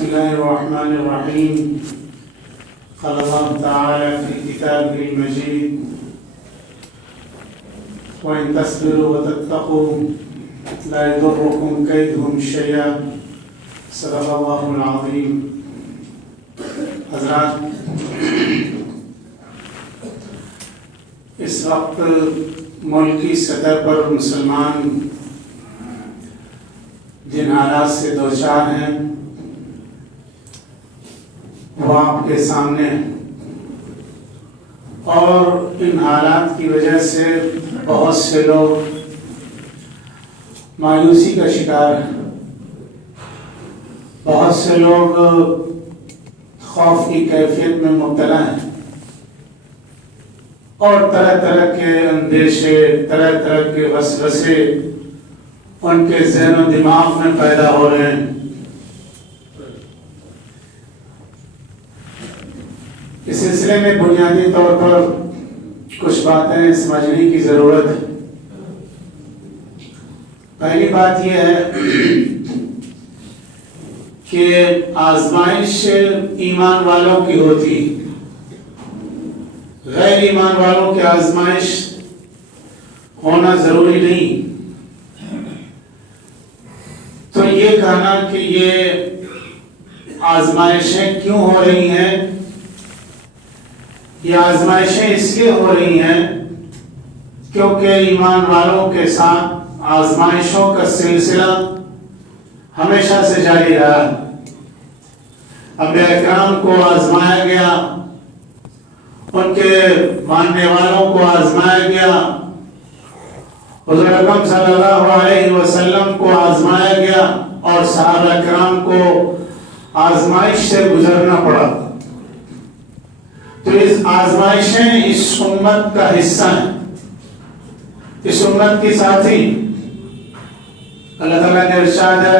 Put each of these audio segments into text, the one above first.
بسم الله الرحمن الرحيم. قال الله تعالى في كتابه المجيد: وإن تصبروا وتتقوا لا يضركم كيدهم شيئا. صدق الله العظيم. حضرات، اس وقت ملکی سطح پر مسلمان جن حالات سے دوچار ہیں وہ آپ کے سامنے ہیں، اور ان حالات کی وجہ سے بہت سے لوگ مایوسی کا شکار ہیں، بہت سے لوگ خوف کی کیفیت میں مبتلا ہیں، اور طرح طرح کے اندیشے، طرح طرح کے وسوسے ان کے ذہن و دماغ میں پیدا ہو رہے ہیں۔ اس سلسلے میں بنیادی طور پر کچھ باتیں سمجھنے کی ضرورت ہے۔ پہلی بات یہ ہے کہ آزمائش ایمان والوں کی ہوتی، غیر ایمان والوں کی آزمائش ہونا ضروری نہیں۔ تو یہ کہنا کہ یہ آزمائشیں کیوں ہو رہی ہیں، یہ آزمائشیں اس لیے ہو رہی ہیں کیونکہ ایمان والوں کے ساتھ آزمائشوں کا سلسلہ ہمیشہ سے جاری رہا۔ انبیاء کرام کو آزمایا گیا، ان کے ماننے والوں کو آزمایا گیا، حضور اکرم صلی اللہ علیہ وسلم کو آزمایا گیا، اور صحابہ کرام کو آزمائش سے گزرنا پڑا۔ تو اس آزمائشیں اس امت کا حصہ ہیں، اس امت کی ساتھی۔ اللہ تعالیٰ نے ارشاد ہے: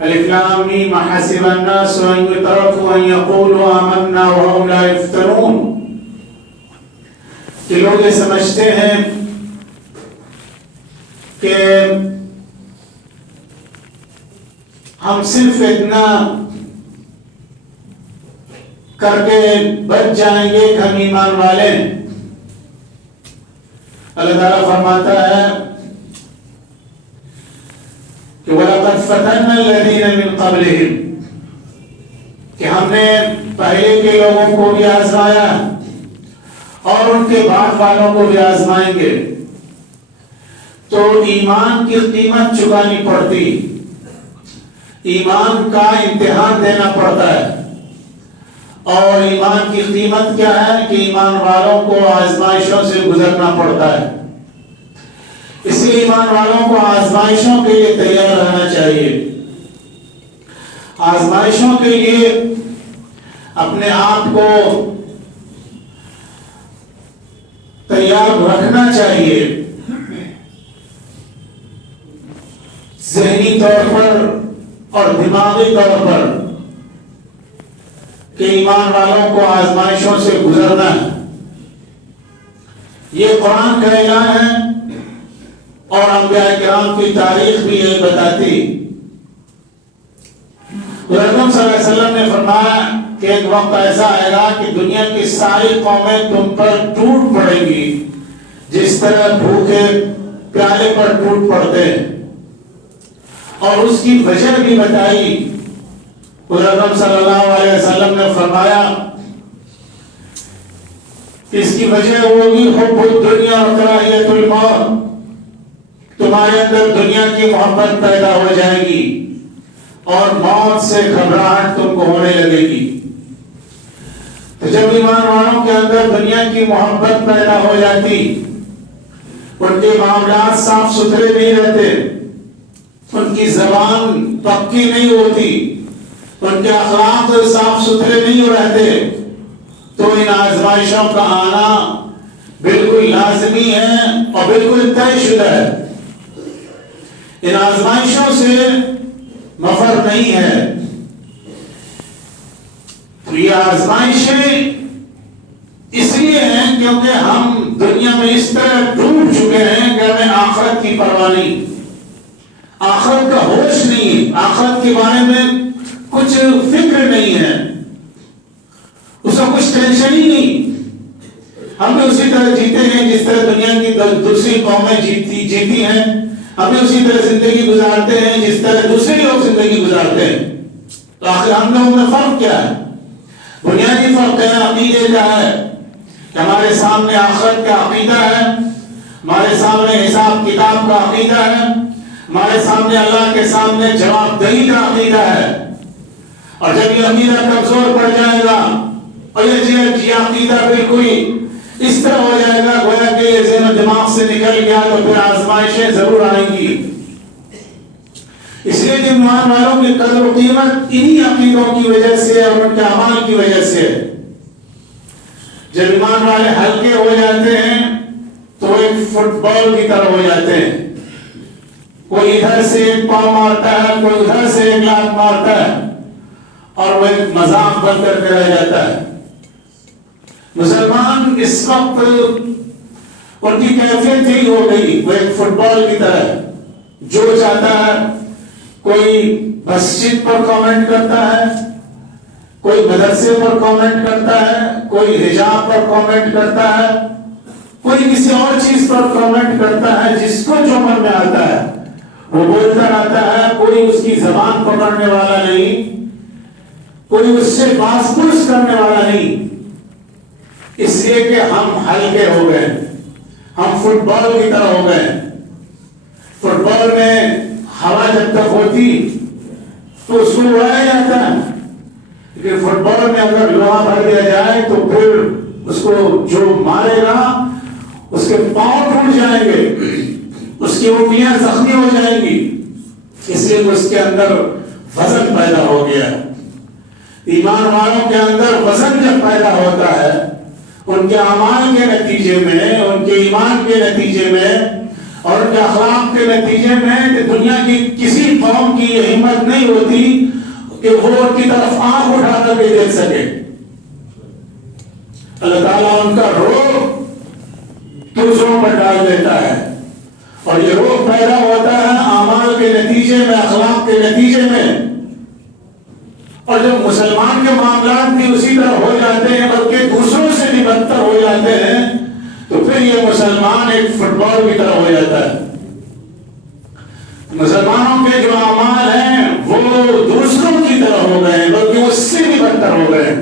الف لام میم حسب الناس ان یترکوا ان یقولوا آمنا وهم لا یفتنون، کہ لوگ یہ سمجھتے ہیں کہ ہم صرف اتنا کر کے بچ جائیں گے کہ ہم ایمان والے ہیں۔ اللہ تعالیٰ فرماتا ہے کہ وَلَقَدْ فَتَنَّا الَّذِينَ مِن قَبْلِهِمْ، کہ ہم نے پہلے کے لوگوں کو بھی آزمایا اور ان کے بعد والوں کو بھی آزمائیں گے۔ تو ایمان کی قیمت چکانی پڑتی، ایمان کا امتحان دینا پڑتا ہے، اور ایمان کی قیمت کیا ہے کہ ایمان والوں کو آزمائشوں سے گزرنا پڑتا ہے۔ اس لیے ایمان والوں کو آزمائشوں کے لیے تیار رہنا چاہیے، آزمائشوں کے لیے اپنے آپ کو تیار رکھنا چاہیے، ذہنی طور پر اور دماغی طور پر، کہ ایمان والوں کو آزمائشوں سے گزرنا ہے۔ یہ قرآن کا اعلان ہے، اور انبیاء کرام کی تاریخ بھی یہ بتاتی۔ اکرم صلی اللہ علیہ وسلم نے فرمایا کہ ایک وقت ایسا آئے گا کہ دنیا کی ساری قومیں تم پر ٹوٹ پڑیں گی، جس طرح بھوکے پیالے پر ٹوٹ پڑتے ہیں، اور اس کی وجہ بھی بتائی۔ اکرم صلی اللہ علیہ وسلم نے فرمایا اس کی وجہ ہوگی حب الدنیا و کراہیت الموت، تمہارے اندر دنیا کی محبت پیدا ہو جائے گی اور موت سے گھبراہٹ تم کو ہونے لگے گی۔ تو جب ایمان والوں کے اندر دنیا کی محبت پیدا ہو جاتی، ان کے معاملات صاف ستھرے نہیں رہتے، ان کی زبان پکی نہیں ہوتی، ان کے اخلاق صاف ستھرے نہیں رہتے، تو ان آزمائشوں کا آنا بالکل لازمی ہے اور بالکل طے شدہ ہے۔ ان آزمائشوں سے مفر نہیں ہے۔ تو یہ آزمائشیں اس لیے ہیں کیونکہ ہم دنیا میں اس طرح ڈوب چکے ہیں کہ ہمیں آخرت کی پرواہ نہیں، آخرت کا ہوش نہیں، آخرت کے بارے میں کچھ فکر نہیں ہے، اس کا کچھ ٹینشن ہی نہیں. ہم بھی اسی طرح جیتے ہیں جس طرح دنیا کی دوسری قومیں جیتی ہیں. ہم بھی اسی طرح زندگی گزارتے ہیں جس طرح دوسرے لوگ زندگی گزارتے ہیں. تو آخر ہم لوگوں میں فرق کیا ہے؟ بنیادی فرق ہے عقیدے کا ہے کہ ہمارے سامنے آخرت کا عقیدہ ہے، ہمارے سامنے حساب کتاب کا عقیدہ ہے، ہمارے سامنے اللہ کے سامنے جواب دہی کا عقیدہ ہے. اور جب یہ عقیدہ کمزور پڑ جائے گا اور یہ عقیدہ بالکل اس طرح ہو جائے گا گویا کہ یہ ذہن و دماغ سے نکل گیا تو پھر آزمائشیں ضرور آئیں گی. اس لیے کہ ایمان والوں کی قدر و قیمت انہی عقیدوں کی وجہ سے اور ان کے اعمال کی وجہ سے. جب ایمان والے ہلکے ہو جاتے ہیں تو ایک فٹ بال کی طرح ہو جاتے ہیں. کوئی ادھر سے ایک پاؤں مارتا ہے، کوئی ادھر سے ایک لات مارتا ہے اور وہ ایک مذاق بن کر کے رہ جاتا ہے. مسلمان اس وقت ان کی کیفیت ہی ہو گئی، وہ ایک فٹ بال کی طرح جو چاہتا ہے. کوئی مسجد پر کامنٹ کرتا ہے، کوئی مدرسے پر کامنٹ کرتا ہے، کوئی حجاب پر کامنٹ کرتا ہے، کوئی کسی اور چیز پر کامنٹ کرتا ہے. جس کو جو من میں آتا ہے وہ بولتا رہتا ہے. کوئی اس کی زبان پکڑنے والا نہیں، کوئی اس سے باس پرس کرنے والا نہیں. اس لیے کہ ہم ہلکے ہو گئے، ہم فٹ بال کی طرح ہو گئے. فٹ بال میں ہوا جب تک ہوتی تو اس کو اڑایا جاتا ہے، لیکن فٹ بال میں اگر لوہا بھر دیا جائے تو پھر اس کو جو مارے گا اس کے پاؤں ٹوٹ جائیں گے، اس کی انگلیاں زخمی ہو جائیں گی. اس لیے اس کے اندر وزن پیدا ہو گیا. ایمان والوں کے اندر وزن جب پیدا ہوتا ہے ان کے اعمال کے نتیجے میں، ان کے ایمان کے نتیجے میں اور ان کے اخلاق کے نتیجے میں، کہ دنیا کی کسی قوم کی یہ ہمت نہیں ہوتی کہ وہ ان کی طرف آنکھ اٹھا کر کے دیکھ سکے. اللہ تعالیٰ ان کا روح دوسروں پر ڈال دیتا ہے اور یہ روح پیدا ہوتا ہے اعمال کے نتیجے میں، اخلاق کے نتیجے میں. اور جب مسلمان کے معاملات بھی اسی طرح ہو جاتے ہیں بلکہ دوسروں سے بھی بدتر ہو جاتے ہیں تو پھر یہ مسلمان ایک فٹ بال کی طرح ہو جاتا ہے. مسلمانوں کے جو اعمال ہیں وہ دوسروں کی طرح ہو گئے بلکہ اس سے بھی بدتر ہو گئے.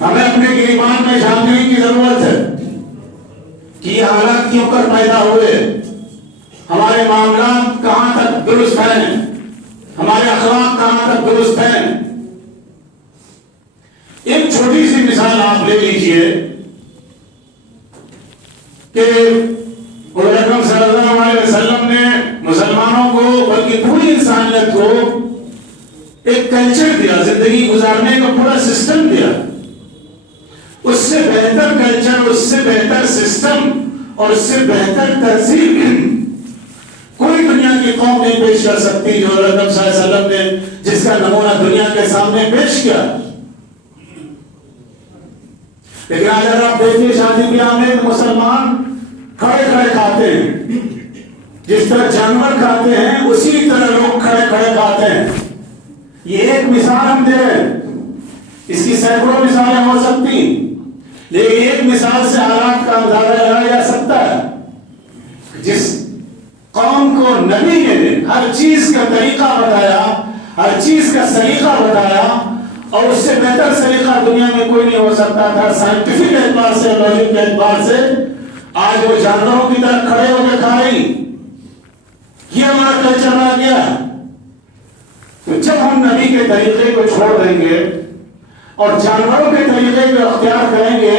ہمیں اپنے ایمان میں جھانکنے کی ضرورت ہے کہ یہ حالات کیوں کر پیدا ہوئے، ہمارے معاملات کہاں تک درست ہیں، ہمارے اخلاق کہاں تک درست ہیں. ایک چھوٹی سی مثال آپ لے لیجئے کہ حضور اکرم صلی اللہ علیہ وسلم نے مسلمانوں کو بلکہ پوری انسانیت کو ایک کلچر دیا، زندگی گزارنے کا پورا سسٹم دیا. اس سے بہتر کلچر، اس سے بہتر سسٹم اور اس سے بہتر تہذیب کوئی دنیا کی قوم نہیں پیش کر سکتی جو حضور اکرم صلی اللہ علیہ وسلم نے جس کا نمونہ دنیا کے سامنے پیش کیا. لیکن اگر آپ دیکھیے شادی بیاہ میں مسلمان کھڑے کھڑے کھاتے ہیں، جس طرح جانور کھاتے ہیں اسی طرح لوگ کھڑے کھڑے کھاتے ہیں. یہ ایک مثال ہم دے رہے ہیں، اس کی سینکڑوں مثالیں ہو سکتی، لیکن ایک مثال سے حالات کا اندازہ لگایا جا سکتا ہے. جس قوم کو نبی نے ہر چیز کا طریقہ بتایا، ہر چیز کا سلیقہ بتایا اور اس سے بہتر سلیقہ دنیا میں کوئی نہیں ہو سکتا تھا سائنٹیفک اعتبار سے، لاجک کے اعتبار سے. آج وہ جانوروں کی طرح کھڑے ہو کے کھا رہی، یہ ہمارا کلچر آ گیا. تو جب ہم نبی کے طریقے کو چھوڑ دیں گے اور جانوروں کے طریقے کو اختیار کریں گے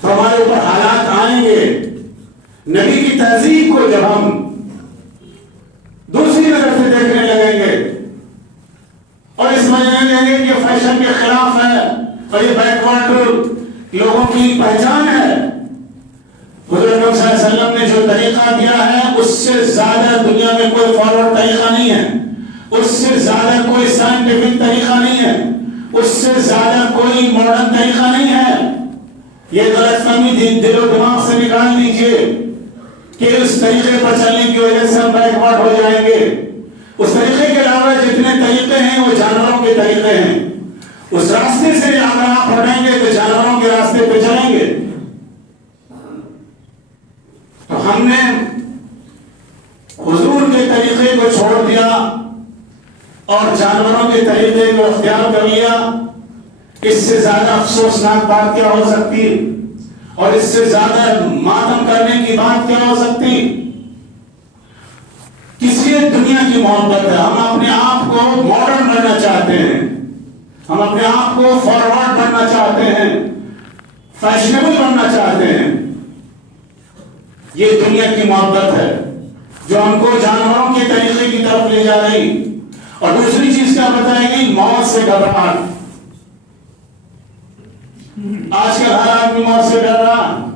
تو ہمارے اوپر حالات آئیں گے. نبی کی تہذیب کو جب ہم دوسری نظر سے دیکھنے لگیں گے اور اس وجہ لیں گے کہ فیشن کے خلاف ہے اور یہ بیکورڈ لوگوں کی پہچان ہے. حضور اکرم صلی اللہ علیہ وسلم نے جو طریقہ دیا ہے اس سے زیادہ دنیا میں کوئی فارورڈ طریقہ نہیں ہے، اس سے زیادہ کوئی سائنٹیفک طریقہ نہیں ہے، اس سے زیادہ کوئی ماڈرن طریقہ نہیں ہے. یہ غلط فہمی دل و دماغ سے نکال لیجئے کہ اس طریقے پر چلنے کی وجہ سے ہم بیکورڈ ہو جائیں گے. اس طریقے کے علاوہ علاوہ جتنے طریقے ہیں وہ جانوروں کے طریقے ہیں. اس راستے سے اگر آپ ہٹیں گے تو جانوروں کے راستے پہ چلیں گے. تو ہم نے حضور کے طریقے کو چھوڑ دیا اور جانوروں کے طریقے کو اختیار کر لیا. اس سے زیادہ افسوسناک بات کیا ہو سکتی اور اس سے زیادہ ماتم کرنے کی بات کیا ہو سکتی. کس لیے دنیا کی محبت ہے؟ ہم اپنے آپ کو ماڈرن بننا چاہتے ہیں, ہم اپنے آپ کو فارورڈ بننا چاہتے ہیں, فیشنیبل بننا چاہتے ہیں. یہ دنیا کی محبت ہے جو ہم کو جانوروں کے طریقے کی طرف لے جا رہی. اور دوسری چیز کیا بتائے گی؟ موت سے گھبراہٹ. آج کل ہر آدمی موت سے ڈر رہا,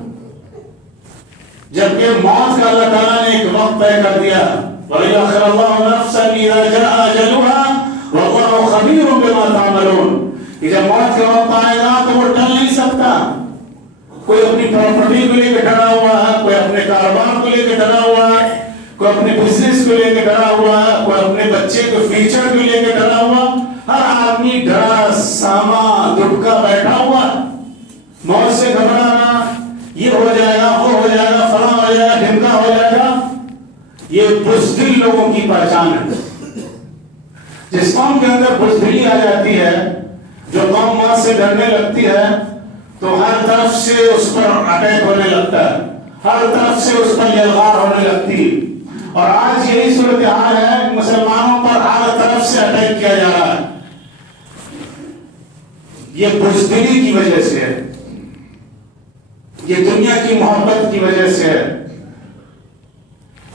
جبکہ موت کا اللہ تعالیٰ نے ایک وقت طے کر دیا. وَلِيَأْخِرَ اللَّهُ نَفْسًا إِذَا جَاءَ أَجَلُهَا وَاللَّهُ خَبِيرٌ بِمَا تَعْمَلُونَ. کہ جب موت کا وقت آئے گا تو وہ ٹل نہیں سکتا. کوئی اپنی پراپرٹی کو لے کے ڈرا ہوا ہے, کوئی اپنے کاروبار کو لے کے ڈرا ہوا ہے, کوئی اپنے بزنس کو لے کے ڈرا ہوا ہے, کوئی اپنے بچے کے فیوچر کو لے کے ڈرا ہوا. ہر آدمی ڈرا ساما دبکا بیٹھا ہوا, موت سے گھبرا رہا. یہ ہو جائے گا, وہ ہو جائے گا, فلاں ہو جائے گا, ڈھمکا ہو جائے گا. یہ بزدل لوگوں کی پہچان ہے. جس قوم کے اندر بزدلی آ جاتی ہے, جو قوم موت سے ڈرنے لگتی ہے, تو ہر طرف سے اس پر اٹیک ہونے لگتا ہے, ہر طرف سے اس پر یلغار ہونے لگتی. اور آج یہی صورتحال ہے, مسلمانوں پر ہر طرف سے اٹیک کیا جا رہا ہے. یہ بزدلی کی وجہ سے ہے, یہ دنیا کی محبت کی وجہ سے ہے,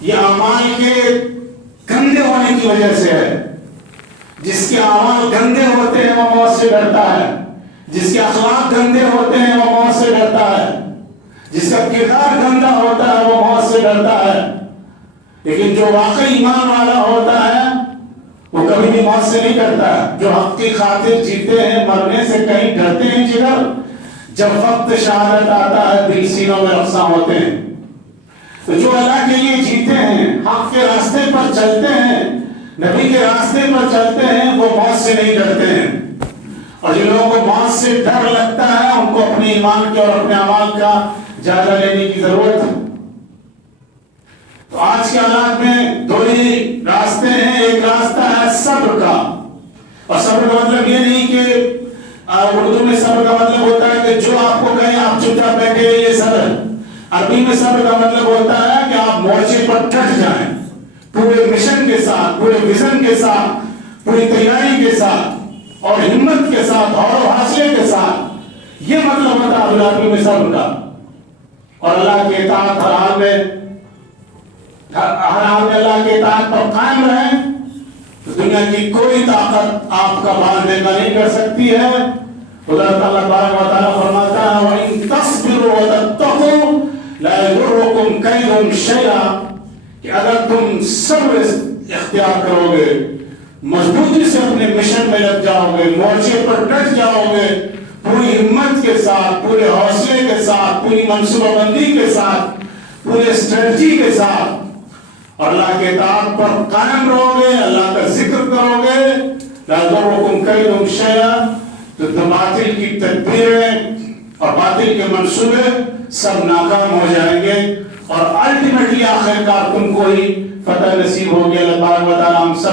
یہ اعمال کے گندے ہونے کی وجہ سے ہے. جس کے اعمال گندے ہوتے ہیں وہ موت سے ڈرتا ہے, جس کے اخلاق گندے ہوتے ہیں وہ موت سے ڈرتا ہے, جس کا کردار گندا ہوتا ہے وہ موت سے ڈرتا ہے. لیکن جو واقعی ایمان والا ہوتا ہے وہ کبھی بھی موت سے نہیں ڈرتا. جو حق کی خاطر جیتے ہیں, مرنے سے کہیں ڈرتے ہیں جگر, جب وقت شہادت آتا ہے دل سینوں میں رقصاں ہوتے ہیں. تو جو اللہ کے لیے جیتے ہیں, حق کے راستے پر چلتے ہیں, نبی کے راستے پر چلتے ہیں, وہ موت سے نہیں ڈرتے ہیں. اور جن لوگوں کو موت سے ڈر لگتا ہے ان کو اپنے ایمان کے اور اپنے اعمال کا جائزہ لینے کی ضرورت ہے. تو آج کے حالات میں دو ہی راستے ہیں. ایک راستہ ہے صبر کا, اور صبر کا مطلب یہ نہیں کہ اردو میں صبر کا مطلب ہوتا ہے کہ جو آپ کو کہیں آپ چپ چاپ بیٹھے رہیے, صبر. عربی میں صبر کا مطلب ہوتا ہے کہ آپ مورچے پر ڈٹ جائیں, پورے مشن کے ساتھ, پورے ویژن کے ساتھ, پوری تیاری کے ساتھ اور ہمت کے ساتھ اور حوصلے کے ساتھ. یہ مطلب ہوتا ہے عربی میں صبر کا. اور اللہ کے اطاعت ہر حال میں اللہ کے اطاعت پر قائم رہیں. دنیا کی کوئی طاقت آپ کا باندھنے کا نہیں کر سکتی ہے. خدا تعالیٰ بارک و تعالیٰ فرماتا ہے وَإِن تَصْبِرُوا وَتَتَّقُوا لَا يَضُرُّكُمْ كَيْدُهُمْ شَيْئًا, کہ اگر تم صبر اختیار کرو گے, مضبوطی سے اپنے مشن میں لگ جاؤ گے, مورچے پر ڈٹ جاؤ گے, پوری ہمت کے ساتھ, پورے حوصلے کے ساتھ, پوری منصوبہ بندی کے ساتھ, پورے اسٹریٹجی کے ساتھ, اور اللہ کے اطاعت پر قائم رہو گے, اللہ کا ذکر کرو گے, لَا يَضُرُّكُمْ كَيْدُهُمْ شَيْئًا, تو باطل کی تدبیریں اور باطل کے منصوبے سب ناکام ہو جائیں گے, اور الٹیمیٹلی آخر کار تم کو ہی فتح نصیب ہوگی. اللہ تبارک و تعالیٰ ہم سب